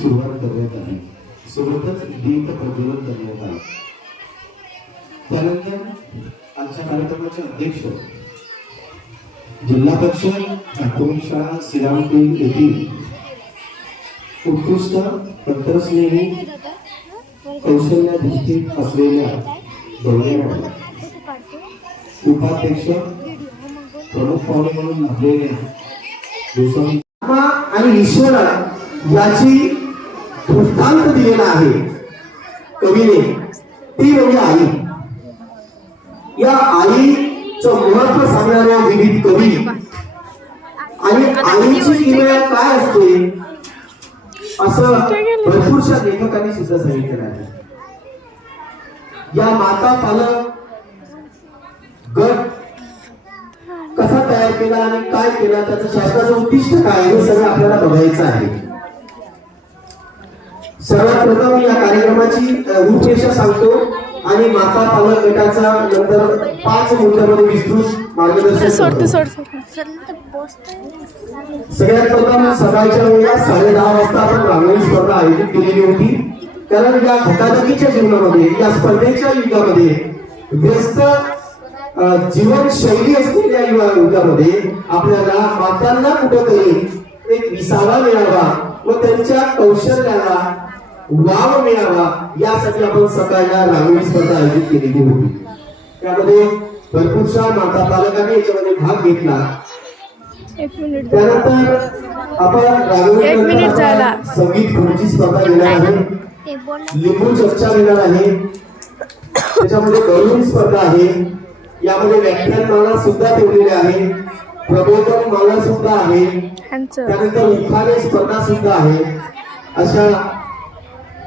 सुरुवात करण्यात आली. सोबतच दीप प्रज्वलन करण्यात आलं. त्यानंतर आजच्या कार्यक्रमाचे अध्यक्ष जिल्हा परिषद प्राथमिक शाळा श्रीरामपूर येथील उत्कृष्ट अंतरस्नेही कौशल्याधिष्ठित असलेल्या गौरव उपाध्यक्ष प्रमुख पाहुणे म्हणून लाभलेल्या आणि ईश्वर याची वृत्तांत दिलेला आहे. कवीने. ती म्हणजे आई. या आईच महत्त्व सांगणाऱ्या विविध कवी. आणि आईची किमया काय असते? असं भरपूरशा लेखकांनी सुद्धा सांगितलेलं आहे. या माता पालक गट कसा तयार केला आणि काय केला त्याचं शासनाचं उद्दिष्ट काय हे सगळं आपल्याला बघायचं आहे. सर्वात प्रथम या कार्यक्रमाची रूपरेषा सांगतो आणि माता पालक गटाचा नंतर पाच मिनिटांमध्ये विस्तृत मार्गदर्शन सगळ्यात प्रथम सकाळच्या वेळेला साडे दहा वाजता आपण रांगोळी स्पर्धा आयोजित केलेली होती. कारण या धकाधकीच्या जीवनामध्ये या स्पर्धेच्या युगामध्ये व्यस्त जीवनशैली असलेल्या युवा युगामध्ये आपल्याला मातांना कुठेतरी एक विसावा मिळावा व त्यांच्या कौशल्याला वाव मिळावा यासाठी आपण सकाळला रांगोळी स्पर्धा आयोजित केलेली होती. त्यामध्ये भरपूरशा माता पालकांनी याच्यामध्ये भाग घेतला. त्यानंतर आपण रांगोळी संगीत खुर्ची स्पर्धा घेणार आहे. लिंबू चर्चा घेणार आहे. त्याच्यामध्ये बलून स्पर्धा आहे. यामध्ये व्याख्यानमाला सुद्धा ठेवलेल्या आहे. प्रबोधन माला सुद्धा आहे. त्यानंतर उखाणे स्पर्धा सुद्धा आहे. अशा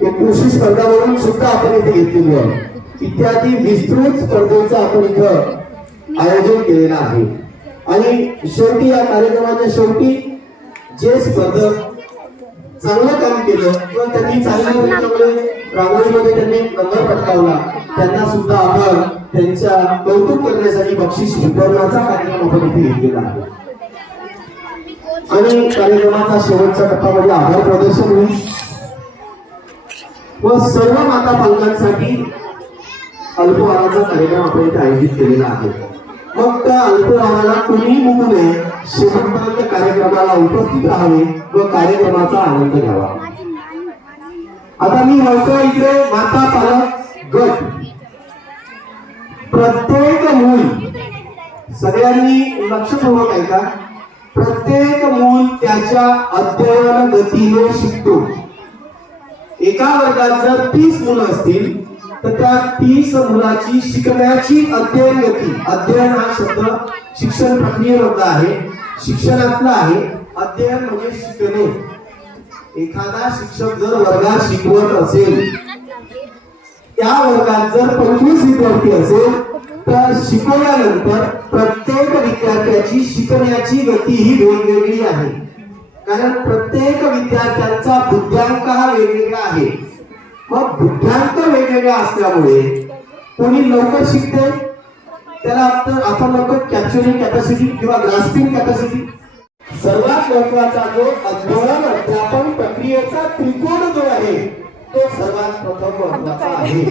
एक कृषी स्पर्धावरून सुद्धा आपण इथे घेतलेली आहे इत्यादी विस्तृत स्पर्धेचं आपण इथं आयोजन केलेलं आहे. आणि शेवटी या कार्यक्रमाच्या शेवटी जे स्पर्धक चांगलं काम केलं किंवा त्यांनी चांगल्या रांगोळीमध्ये त्यांनी नंबर पटकावला त्यांना सुद्धा आपण त्यांच्या कौतुक करण्यासाठी बक्षीस वितरणाचा कार्यक्रम आपण इथे घेतलेला आहे. आणि कार्यक्रमाचा शेवटचा टप्पा म्हणजे आभार प्रदर्शन होईल. व सर्व माता पालकांसाठी अल्पवाराचा कार्यक्रम आपण इथे आयोजित केलेला आहे. मग त्या अल्पवाराला कुणीही मुकू नये शेवटपर्यंत कार्यक्रमाला उपस्थित राहावे व कार्यक्रमाचा आनंद घ्यावा. आता मी म्हणतो इकडे माता पालक गट. प्रत्येक मूल सगळ्यांनी लक्षपूर्वक ऐका. प्रत्येक मूल त्याच्या अध्ययन गतीने शिकतो. एका वर्गात जर तीस मुलं असतील तर त्या तीस मुलाची शिकण्याची अध्ययन गती अध्ययन हा शब्द शिक्षण प्रक्रियेमधला आहे शिक्षणातला आहे अध्ययन म्हणजे शिकणे. एखादा शिक्षक जर वर्गात शिकवत असेल त्या वर्गात जर पंचवीस विद्यार्थी असेल तर शिकवल्यानंतर प्रत्येक विद्यार्थ्याची शिकण्याची गती ही वेगवेगळी आहे. कारण प्रत्येक विद्यार्थ्यांचा बुद्ध्यांक हा वेगवेगळा आहे. मग बुद्ध्यांक वेगवेगळा असल्यामुळे कोणी लवकर शिकते त्याला आपण आपण लवकर कॅप्चरिंग कॅपॅसिटी किंवा ग्रास्पिंग कॅपॅसिटी सर्वात महत्त्वाचा जो अध्ययन अध्यापन प्रक्रियेचा त्रिकोण जो आहे तो सर्वात प्रथम महत्त्वाचा आहे.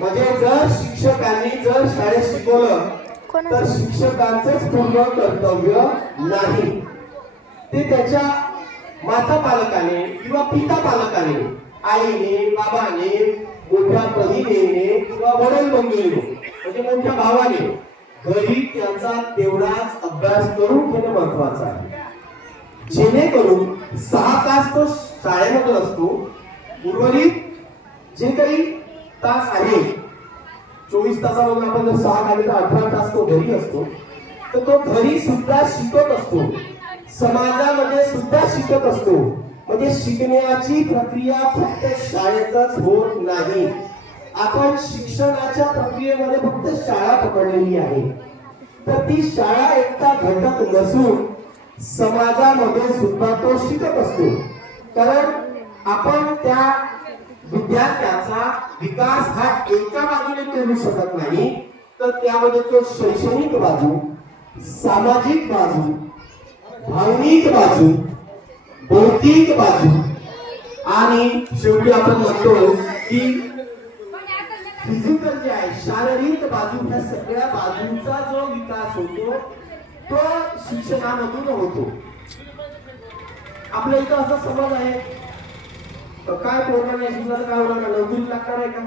म्हणजे जर शिक्षकांनी जर शाळेत शिकवलं तर शिक्षकांचंच पूर्ण कर्तव्य नाही. ते त्याच्या माता पालकाने किंवा पिता पालकाने आईने बाबाने मोठ्या बहिणीने किंवा वडील बंधूने म्हणजे मोठ्या भावाने घरी त्यांचा तेवढाच अभ्यास करून घेणं महत्वाचं आहे. जेणेकरून सहा तास तो शाळेमध्ये असतो. उर्वरित जे काही तास आहे चोवीस तासामध्ये आपण जर सहा काढले तर अठरा तास तो घरी असतो. तर तो घरी सुद्धा शिकत असतो. समाजामध्ये सुद्धा शिकत असतो. म्हणजे शिकण्याची प्रक्रिया फक्त शाळेतच होत नाही. आपण शिक्षणाच्या प्रक्रियेमध्ये फक्त शाळा पकडलेली आहे. तर ती शाळा एकटा घटक नसून समाजामध्ये सुद्धा तो शिकत असतो. कारण आपण त्या विद्यार्थ्याचा विकास हा एका बाजूने करू शकत नाही तर त्यामध्ये तो शैक्षणिक बाजू सामाजिक बाजू भावनिक बाजू भौतिक बाजू. आणि शेवटी आपण म्हणतो की फिजिकल जे आहे शारीरिक बाजू ह्या सगळ्या बाजूंचा जो विकास होतो तो शिक्षणामधून होतो. आपल्या इथं असा समज आहे. काय प्रोग्राम नाही शिक्षणाचं काय होणार का नोकरी लागणार आहे का?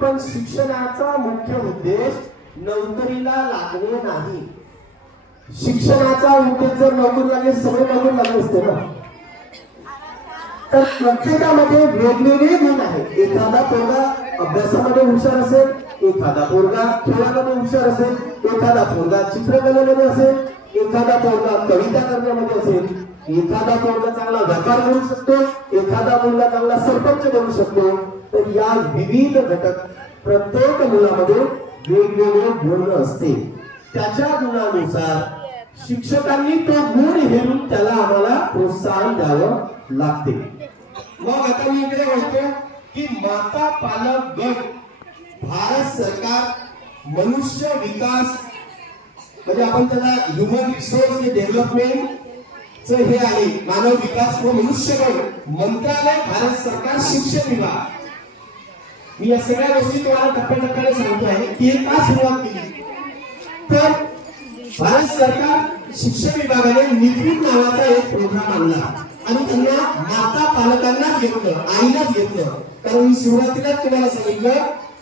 पण शिक्षणाचा मुख्य उद्देश नोकरीला लागणे नाही. शिक्षणाचा उद्देश जर नोकरी लागले सगळे नोकरी लागले असते ना. तर प्रत्येकामध्ये वेगवेगळे गुण आहेत. एखादा पोरगा अभ्यासामध्ये हुशार असेल एखादा पोरगा खेळामध्ये हुशार असेल एखादा पोरगा चित्रकलेमध्ये असेल एखादा पोरगा कविता करण्यामध्ये असेल एखादा पोरगा चांगला व्यापार करू शकतो एखादा मुलगा चांगला सरपंच बनू शकतो. तर या विविध घटक प्रत्येक मुलामध्ये वेगवेगळे गुण असते त्याच्या गुणानुसार शिक्षकांनी तो गुण हेरून त्याला आम्हाला प्रोत्साहन द्यावं लागते. मग आता मी इकडे म्हणतो की माता पालक गट भारत सरकार मनुष्य विकास म्हणजे आपण त्याला ह्युमन रिसोर्स डेव्हलपमेंट हे आहे मानव विकास व मनुष्यबळ मंत्रालय भारत सरकार शिक्षण विभाग. मी या सगळ्या गोष्टी तुम्हाला टप्प्याटप्प्याने सांगतो आहे की हे का सुरुवात केली? तर भारत सरकार शिक्षण विभागाने निपुण नावाचा एक प्रोग्राम आणला. आणि त्यांना माता पालकांनाच घेतलं आईलाच घेतलं. कारण मी सुरुवातीलाच तुम्हाला सांगितलं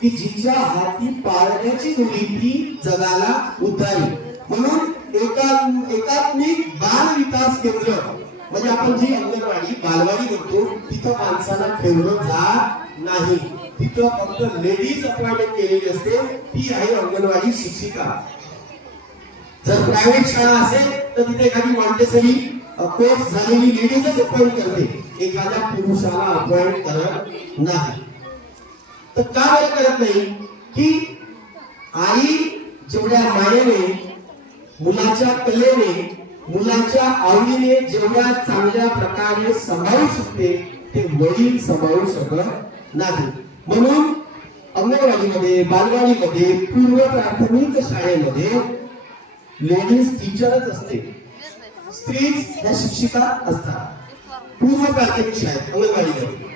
की जिच्या हाती पाळण्याची जोडी ती जगाला उद्धारी म्हणून एका एकात्मिक बाल विकास केंद्र म्हणजे आपण जी अंगणवाडी बालवाडी करतो तिथं माणसाला ठेवलं जात नाही. तिथं फक्त लेडीज अपॉइंटमेंट केलेली असते. ती आहे अंगणवाडी शिक्षिका. जर प्रायव्हेट शाळा असेल तर तिथे एखादी मॉन्टेसरी कोर्स झालेली लेडीजच अपॉइंट करते. एखाद्या पुरुषाला अपॉइंट करत नाही. तर का बरं करत नाही? की आई जेवढ्या मायेने मुलाच्या कलेने मुलाच्या आवडीने जेवढ्या चांगल्या प्रकारे सांभाळू शकते ते वडील सांभाळू शकत नाही. म्हणून अंगणवाडीमध्ये बालवाडीमध्ये पूर्व प्राथमिक शाळेमध्ये लेडीज टीचरच असते. स्त्रीच ह्या शिक्षिका असतात. पूर्व प्राथमिक शाळेत अंगणवाडीमध्ये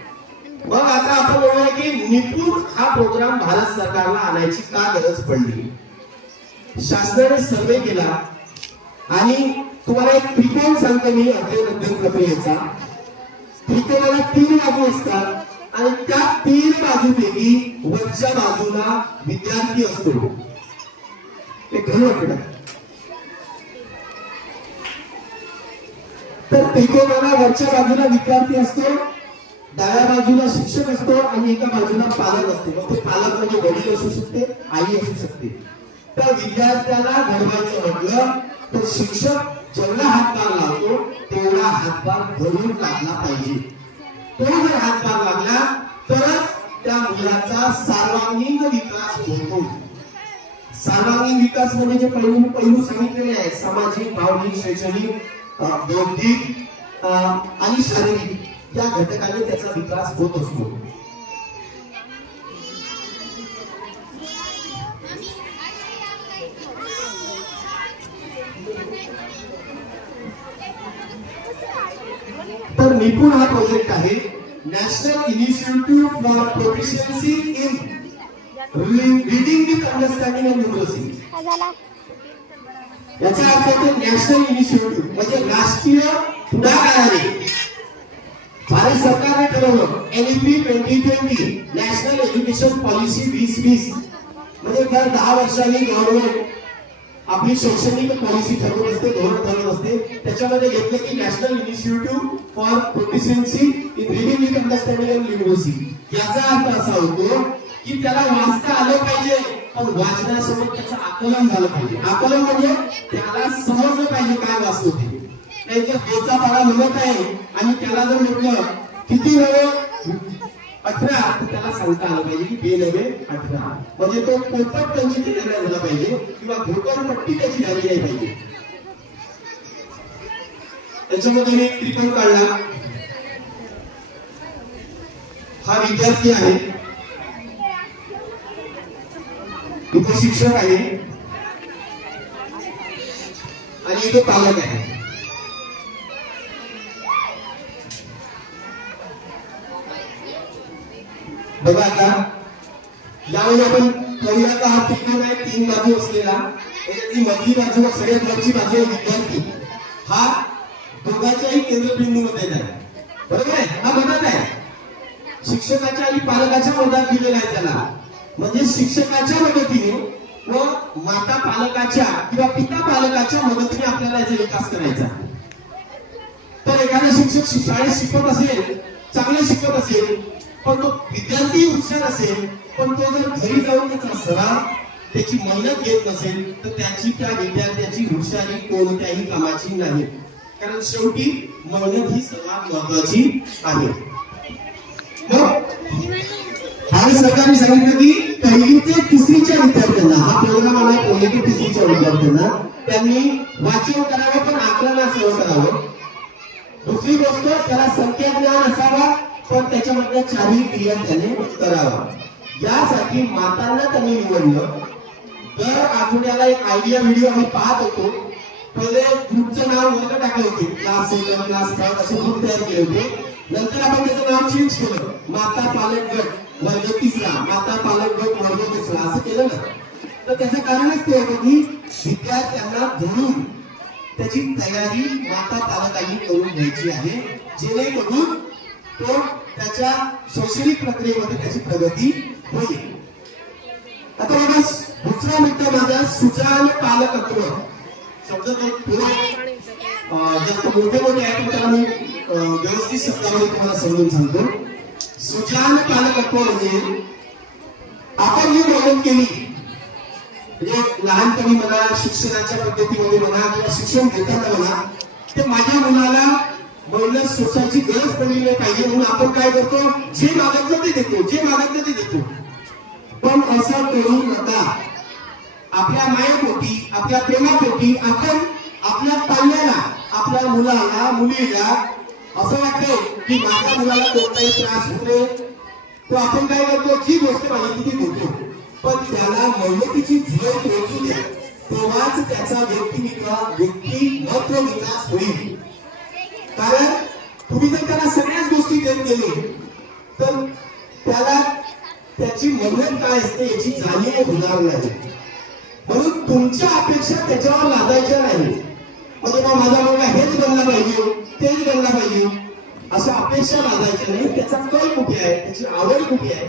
मग आता आपण बोलूया की निपुण हा प्रोग्राम भारत सरकारला आणायची का गरज पडली? शासनाने सर्वे केला आणि तुम्हाला एक त्रिकोण सांगतो मी अध्ययन अध्ययन प्रक्रियेचा. त्रिकोणाला तीन बाजू असतात आणि त्या तीन बाजूपैकी वरच्या बाजूला विद्यार्थी असतो. ते खरं वाटतं तर त्रिकोणाला वरच्या बाजूला विद्यार्थी असतो डाव्या बाजूला शिक्षक असतो आणि एका बाजूला पालक असते. मग ते पालक म्हणजे वडील असू शकते आई असू शकते. तर विद्यार्थ्याला घडवायचं म्हटलं तर शिक्षक जेवढा हातभार लावतो तेवढा हातभार धरून लागला पाहिजे. तो जर हातभार लागला तरच त्या मुलाचा सर्वांगीण विकास होतो. सर्वांगीण विकास म्हणजे जे पैलू पैलू सांगितलेले आहे सामाजिक भावनिक शैक्षणिक बौद्धिक आणि शारीरिक. या घटकाने त्याचा विकास होत असतो. तर निपुण हा प्रोजेक्ट आहे. National initiative for proficiency in reading with understanding and numeracy याचा अर्थ होतो नॅशनल इनिशिएटिव्ह म्हणजे राष्ट्रीय पुढाकाराने. भारत सरकारने ठरवलं NEP twenty twenty national education policy वीस वीस म्हणजे दर दहा वर्षांनी गव्हर्नमेंट आपली शैक्षणिक पॉलिसी ठरवत असते धोरण ठरवत असते. त्याच्यामध्ये घेतलं की national initiative for proficiency in reading with understanding and literacy याचा अर्थ असा होतो की त्याला वाचता आलं पाहिजे. पण वाचण्यासोबत त्याचं आकलन झालं पाहिजे. आकलन म्हणजे त्याला समजलं पाहिजे काय वाचतो ते. नाही तर पाडा म्हणत आहे आणि त्याला जर म्हटलं किती नवे अठरा. तर त्याला सांगता आलं पाहिजे की बे नवे अठरा. म्हणजे तो पोपट त्यांची तिथे झाला पाहिजे किंवा घोटरपट्टी त्याची झाली नाही पाहिजे. त्याच्यामध्ये मी त्रिकोण काढला. हा विद्यार्थी आहे. इथे शिक्षक आहे. आणि इथं पालक आहे. बघा आता यावेळी आपण करूया का हा त्रिकोण आहे तीन बाजू असलेला. ती मधली बाजू व सगळ्यात वरची बाजू आहे विद्यार्थी. हा दोघांच्याही केंद्रबिंदूमध्ये आहे. बरोबर आहे? हा मदत आहे. शिक्षकाच्या आणि पालकाच्या मदत दिलेला आहे त्याला. म्हणजे शिक्षकाच्या मदतीने व माता पालकाच्या किंवा पिता पालकाच्या मदतीने आपल्याला याचा विकास करायचा. तर एखादा शिक्षक शाळेत शिकवत असेल चांगले शिकवत असेल पण तो विद्यार्थी हुशार असेल पण तो जर घरी जाऊन त्याचा सराव त्याची मेहनत घेत नसेल तर त्याची त्या विद्यार्थ्याची हुशारी कोणत्याही कामाची नाही. कारण शेवटी मेहनत ही सर्वात महत्वाची आहे. मग सरकारने सांगितलं की पहिली ते तिसरीच्या विद्यार्थ्यांना हा प्रोग्राम आला पहिली ते तिसरीच्या विद्यार्थ्यांना. त्यांनी वाचन करावं पण आकलन सर्व करावं. दुसरी गोष्ट त्याला संख्या ज्ञान असावा पण त्याच्यामधल्या चारही क्रिया त्याने करावा. यासाठी मातांना त्यांनी निवडलं. दर आठवड्याला एक आयडिया व्हिडिओ आम्ही पाहत होतो. पहिले ग्रुपचं नाव वर्ग टाकले होते. क्लास सेवन क्लास फाईव्ह असे ग्रुप तयार केले होते. नंतर आपण त्याचं नाव चेंज केलं. माता पालक गट वर्ग तिसरा माता पालक गट म्हणजे वर्ग तिसरा असं केलं ना तर त्याचं कारणच ते होतं की विद्यार्थ्यांना धरून त्याची तयारी माता पालकांनी करून घ्यायची आहे जेणेकरून तो त्याच्या शैक्षणिक प्रक्रियेमध्ये त्याची प्रगती होईल. आता बघा दुसरा मुद्दा माझा सुजान पालकत्व. शब्द थोडा जास्त मोठे मोठे आहे पण त्याला मी अं, व्यवस्थित शब्दामध्ये तुम्हाला समजून सांगतो. सुजान पालकत्व म्हणजे आपण जी मदत केली. म्हणजे लहानपणी म्हणा शिक्षणाच्या पद्धतीमध्ये म्हणा किंवा शिक्षण घेताना म्हणा ते माझ्या मुलाला मेहनत सोसायची गरज पडली नाही पाहिजे म्हणून आपण काय करतो? जे मागितलं ते देतो जे मागितलं ते देतो. पण असं करू नका. आपल्या मायापोटी आपल्या प्रेमापोटी आपण आपल्या पाल्याला आपल्या मुलाला मुलीला असं वाटतं की माझ्या मुलाला कोणताही त्रास होतो. तो आपण काय करतो? जी गोष्ट पाहिजे ती बोलतो. पण त्याला मेहनतीची झळ पोहोचू द्या. तेव्हाच त्याचा व्यक्ती व्यक्तिमत्व विकास होईल. कारण तुम्ही जर त्याला सगळ्याच गोष्टी देत गेले तर त्याला त्याची मेहनत काय असते याची जाणीव होणार नाही. म्हणून तुमच्या अपेक्षा त्याच्यावर लादायच्या नाही म्हणजे बा माझा मुलगा हेच बनला पाहिजे हो, तेच बनला पाहिजे हो. अशा अपेक्षा लादायच्या नाही. त्याचा कल कुठे आहे? त्याची आवड कुठे आहे?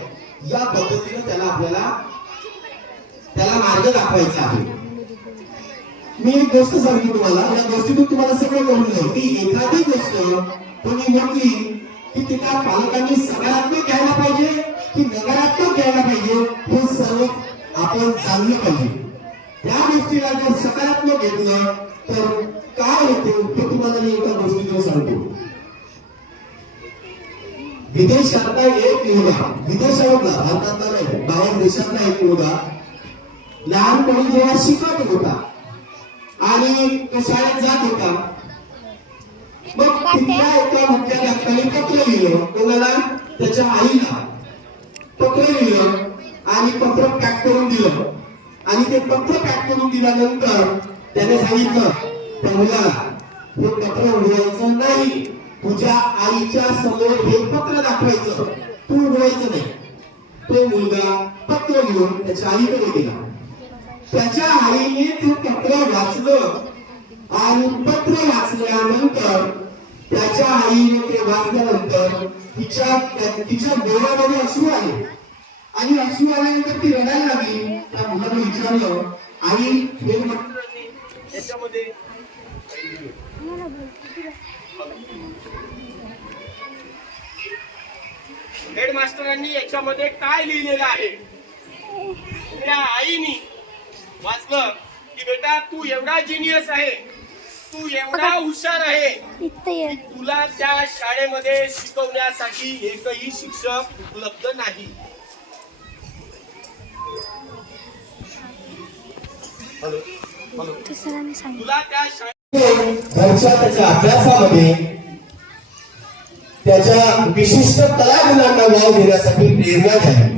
या पद्धतीनं त्याला आपल्याला त्याला मार्ग दाखवायचा आहे. मी एक गोष्ट सांगतो तुम्हाला. या गोष्टीतून तुम्हाला सगळं कळून जाईल की एखादी गोष्ट कोणी म्हटली की तिला पालकांनी सकारात्मक घ्यायला पाहिजे की नकारात्मक घ्यायला पाहिजे हे सर्व आपण जाणलं पाहिजे. या गोष्टीला जर सकारात्मक घेतलं तर काय होते हे तुम्हाला मी एका गोष्टीतून सांगतो. विदेशातला एक मुलगा विदेशातला भारतातला नाही. बाहेर देशातला एक मुलगा लहानपणी जेव्हा शिकत होता आणि तो शाळेत जात होता मग तिथल्या एका मुख्याध्यापकाने पत्र लिहिलं. कोणाला? त्याच्या आईला. पत्र लिहिलं आणि पत्र पॅक करून दिलं. आणि ते पत्र पॅक करून दिल्यानंतर त्याने सांगितलं त्या मुलाला हे पत्र उडवायचं नाही. तुझ्या आईच्या समोर हे पत्र दाखवायचं. तू उडवायचं नाही. तो मुलगा पत्र घेऊन त्याच्या आईकडे गेला. त्याच्या आईने ते पत्र वाचलं आणि पत्र वाचल्यानंतर त्याच्या आईने ते वाचल्यानंतर तिच्या त्या- तिच्या डोळ्यामध्ये अश्रू आले. आणि अश्रू आल्यानंतर ती रडायला लागली. त्या मुलाने विचारलं आई हे त्याच्यामध्ये हेडमास्टरांनी याच्यामध्ये काय लिहिलेलं आहे? त्या आईनी वाचलं की बेटा तू एवढा जिनियस आहे. तू एवढा हुशार आहे. की तुला त्या शाळेमध्ये शिकवण्यासाठी एकही शिक्षक उपलब्ध नाही. तुला त्या शाळेत घरच्या त्याच्या अभ्यासामध्ये त्याच्या विशिष्ट कलागुणांना वाव देण्यासाठी प्रेरणा झाली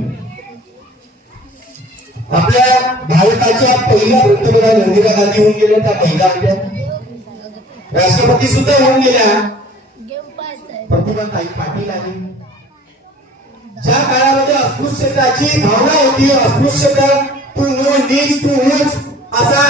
आपल्या भारताच्या पहिल्या पंतप्रधान इंदिरा गांधी होऊन गेल्या त्या पहिल्या होत्या. राष्ट्रपती सुद्धा होऊन गेल्या. प्रतिभाताई पाटील आहे ज्या काळामध्ये अस्पृश्यताची भावना होती अस्पृश्यता तू मूळ नीच तू उच असा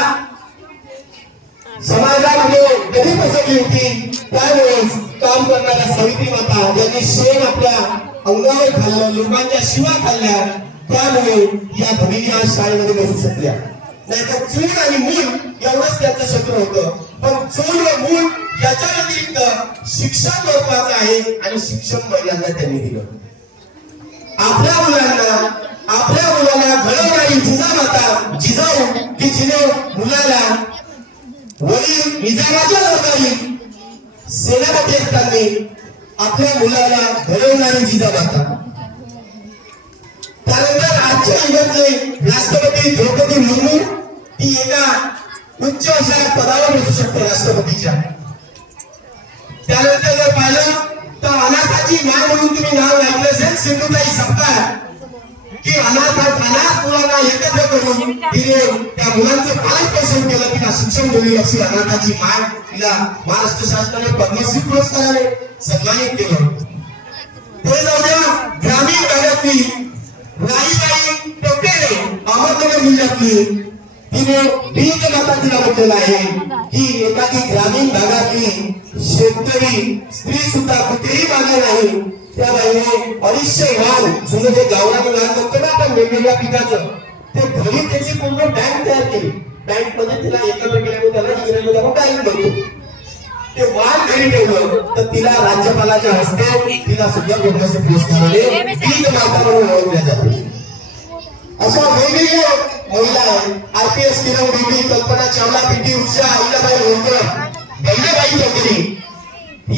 समाजामध्ये गती पसरली होती त्यावेळेस काम करणाऱ्या समिती माता यांनी शेण आपल्या अंगावर खाल्लं लोकांच्या शिवा खाल्ल्या त्यामुळे या भगिनी आज शाळेमध्ये बसू शकल्या. नाहीतर चूल आणि मूल एवढंच त्यांचं शत्रू होतं. पण चूल व मूल याच्या व्यतिरिक्त शिक्षण महत्वाचं आहे आणि शिक्षण महिलांना त्यांनी दिलं. आपल्या मुलांना आपल्या मुलांना घडवणारी जिजा माता जिजाऊ की जिने मुलाला वडील निजामाच्या दरबारी सेनापती असताना आपल्या मुलाला घडवणारी जिजामाता त्यानंतर आजच्या युगातले राष्ट्रपती द्रौपदी मुर्मू ती एका उच्च अशा पदावर बसू शकते राष्ट्रपतीच्या. त्यानंतर जर पाहिलं तर अनाथाची माय म्हणून तुम्ही नाव ऐकलं असेल सिंधुताई सप्ताह की अनाथ अनाथ मुलांना एकत्र करून तिने त्या मुलांचं पालन पोषण केलं तिला शिक्षण दिली अशी अनाथाची माय तिला महाराष्ट्र शासनाने पद्मश्री पुरस्काराने सन्मानित केलं. पुढे जाऊ द्या ग्रामीण भागातली राईबाई टोपेरे अहमदनगर जिल्ह्यातली तिने बीज माता तिला म्हटलेलं आहे. की एखादी ग्रामीण भागातली शेतकरी स्त्री सुद्धा कुठेही मागे नाही. त्या बाईने अडीचशे वाहन जुनं जे गावरान वाहन बघतो ना आपण वेगवेगळ्या पिकाचं ते घरी त्याची पूर्ण बँक तयार केली. बँकमध्ये तिला एकत्र केल्यामुळे त्याला इंग्रजीमध्ये आपण बँक म्हणतो. ते वाण घरी ठेवलं तर तिला राज्यपालाच्या हस्ते तिला सुद्धा कोणत्याचे पुरस्कार आले. तीच माता म्हणून ओळखल्या जाते अशा वेगवेगळ्या महिला आहेत. RPS Kiran Bedi Kalpana Chawla PT Usha Ahilyabai Holkar. म्हणजे बहिणाबाई चौधरी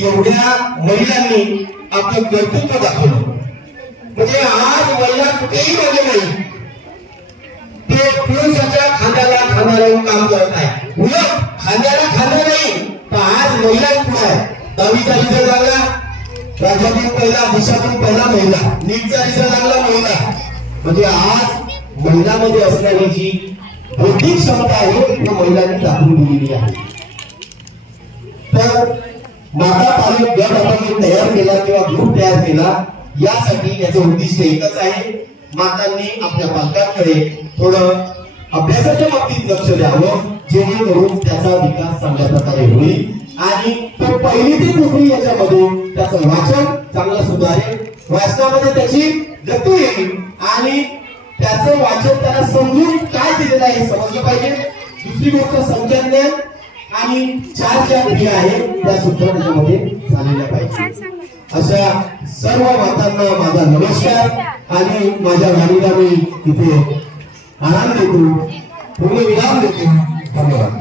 एवढ्या महिलांनी आपलं कर्तृत्व दाखवलं. म्हणजे आज महिला कुठेही मागे नाही. ते पुरुषाच्या खांद्याला खांदा लावून काम करत आहे. उलट खांद्याला खांदा नाही तर आज महिला पुढे आहे. दहावीचा रिझल्ट लागला. राज्यातील पहिला देशातील पहिला महिला. नीटचा रिझल्ट लागला महिला. म्हणजे आज महिलामध्ये असणारी जी बौद्धिक क्षमता आहे ती महिलांनी दाखवून दिलेली आहे. तर माता पालक गट आपण तयार केला किंवा ग्रुप तयार केला यासाठी याचं उद्दिष्ट एकच आहे. मातांनी आपल्या पालकांकडे थोडं अभ्यासाच्या बाबतीत लक्ष द्यावं जेणेकरून त्याचा विकास चांगल्या प्रकारे होईल. आणि तो पहिली ते दुसरी याच्यामध्ये त्याचं वाचन चांगलं सुधारेल. वाचनामध्ये त्याची गती येईल आणि त्याचं वाचन त्याला समजून काय दिलेलं आहे समजलं पाहिजे. दुसरी गोष्ट संख्याज्ञान आणि चार ज्या क्रिया आहेत त्या सुद्धा झालेल्या पाहिजे. अशा सर्व मातांना माझा नमस्कार आणि माझ्या गाडीला मी इथे आराम देतो पूर्ण विराम देतो. धन्यवाद.